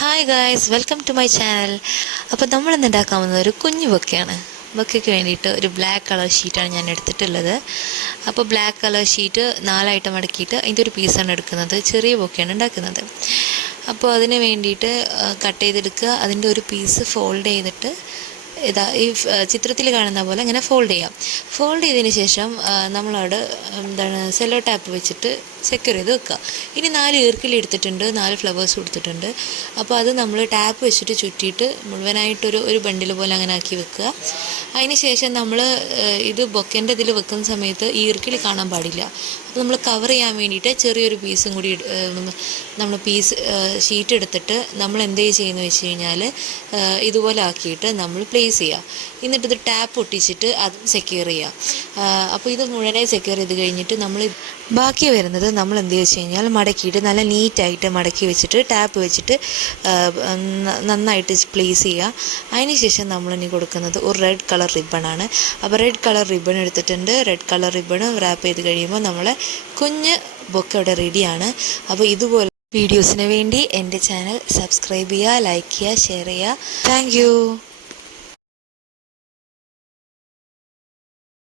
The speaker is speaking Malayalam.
Hi guys, welcome to my channel. അപ്പോൾ നമ്മളിന്ന് ഉണ്ടാക്കാൻ പോകുന്നത് ഒരു കുഞ്ഞു ബൊക്കെയാണ്. ബൊക്കയ്ക്ക് വേണ്ടിയിട്ട് ഒരു ബ്ലാക്ക് കളർ ഷീറ്റാണ് ഞാൻ എടുത്തിട്ടുള്ളത്. അപ്പോൾ ബ്ലാക്ക് കളർ ഷീറ്റ് 4 മടക്കിയിട്ട് അതിൻ്റെ ഒരു പീസാണ് എടുക്കുന്നത്. ചെറിയ ബൊക്കെയാണ് ഉണ്ടാക്കുന്നത്. അപ്പോൾ അതിന് വേണ്ടിയിട്ട് കട്ട് ചെയ്തെടുക്കുക. അതിൻ്റെ ഒരു പീസ് ഫോൾഡ് ചെയ്തിട്ട് ഈ ചിത്രത്തിൽ കാണുന്ന പോലെ ഇങ്ങനെ ഫോൾഡ് ചെയ്യാം. ഫോൾഡ് ചെയ്തതിന് ശേഷം നമ്മളവിടെ സെല്ലോ ടാപ്പ് വെച്ചിട്ട് സെക്യൂർ ചെയ്ത് വെക്കുക. ഇനി 4 ഈർക്കിലി എടുത്തിട്ടുണ്ട്, 4 ഫ്ലവേഴ്സ് കൊടുത്തിട്ടുണ്ട്. അപ്പോൾ അത് നമ്മൾ ടാപ്പ് വെച്ചിട്ട് ചുറ്റിയിട്ട് മുഴുവനായിട്ടൊരു ബണ്ടിൽ പോലെ അങ്ങനെ ആക്കി വെക്കുക. അതിന് ശേഷം നമ്മൾ ഇത് ബൊക്കേൻ്റെ ഇതിൽ വെക്കുന്ന സമയത്ത് ഈ ഈർക്കിലി കാണാൻ പാടില്ല. അപ്പോൾ നമ്മൾ കവർ ചെയ്യാൻ വേണ്ടിയിട്ട് ചെറിയൊരു പീസും കൂടി നമ്മൾ ഷീറ്റ് എടുത്തിട്ട് നമ്മൾ എന്ത് ചെയ്യുന്നു വെച്ച് കഴിഞ്ഞാൽ ഇതുപോലെ ആക്കിയിട്ട് നമ്മൾ പ്ലേസ് ചെയ്യുക. എന്നിട്ടിത് ടാപ്പ് ഒട്ടിച്ചിട്ട് അതും സെക്യൂർ ചെയ്യുക. അപ്പോൾ ഇത് മുഴുവനായി സെക്യൂർ ചെയ്ത് കഴിഞ്ഞിട്ട് നമ്മൾ ബാക്കി വരുന്നത് നമ്മൾ എന്ത് വെച്ച് കഴിഞ്ഞാൽ മടക്കിയിട്ട് നല്ല നീറ്റായിട്ട് മടക്കി വെച്ചിട്ട് ടാപ്പ് വെച്ചിട്ട് നന്നായിട്ട് പ്ലേസ് ചെയ്യുക. അതിന് ശേഷം നമ്മളിനി കൊടുക്കുന്നത് ഒരു റെഡ് കളർ റിബണാണ്. അപ്പോൾ റെഡ് കളർ റിബൺ എടുത്തിട്ടുണ്ട്. റെഡ് കളർ റിബൺ റാപ്പ് ചെയ്ത് കഴിയുമ്പോൾ നമ്മളെ കുഞ്ഞ് ബൊക്കെ ഇവിടെ റെഡിയാണ്. അപ്പോൾ ഇതുപോലെ വീഡിയോസിന് വേണ്ടി എൻ്റെ ചാനൽ സബ്സ്ക്രൈബ് ചെയ്യുക, ലൈക്ക് ചെയ്യുക, ഷെയർ ചെയ്യുക. താങ്ക്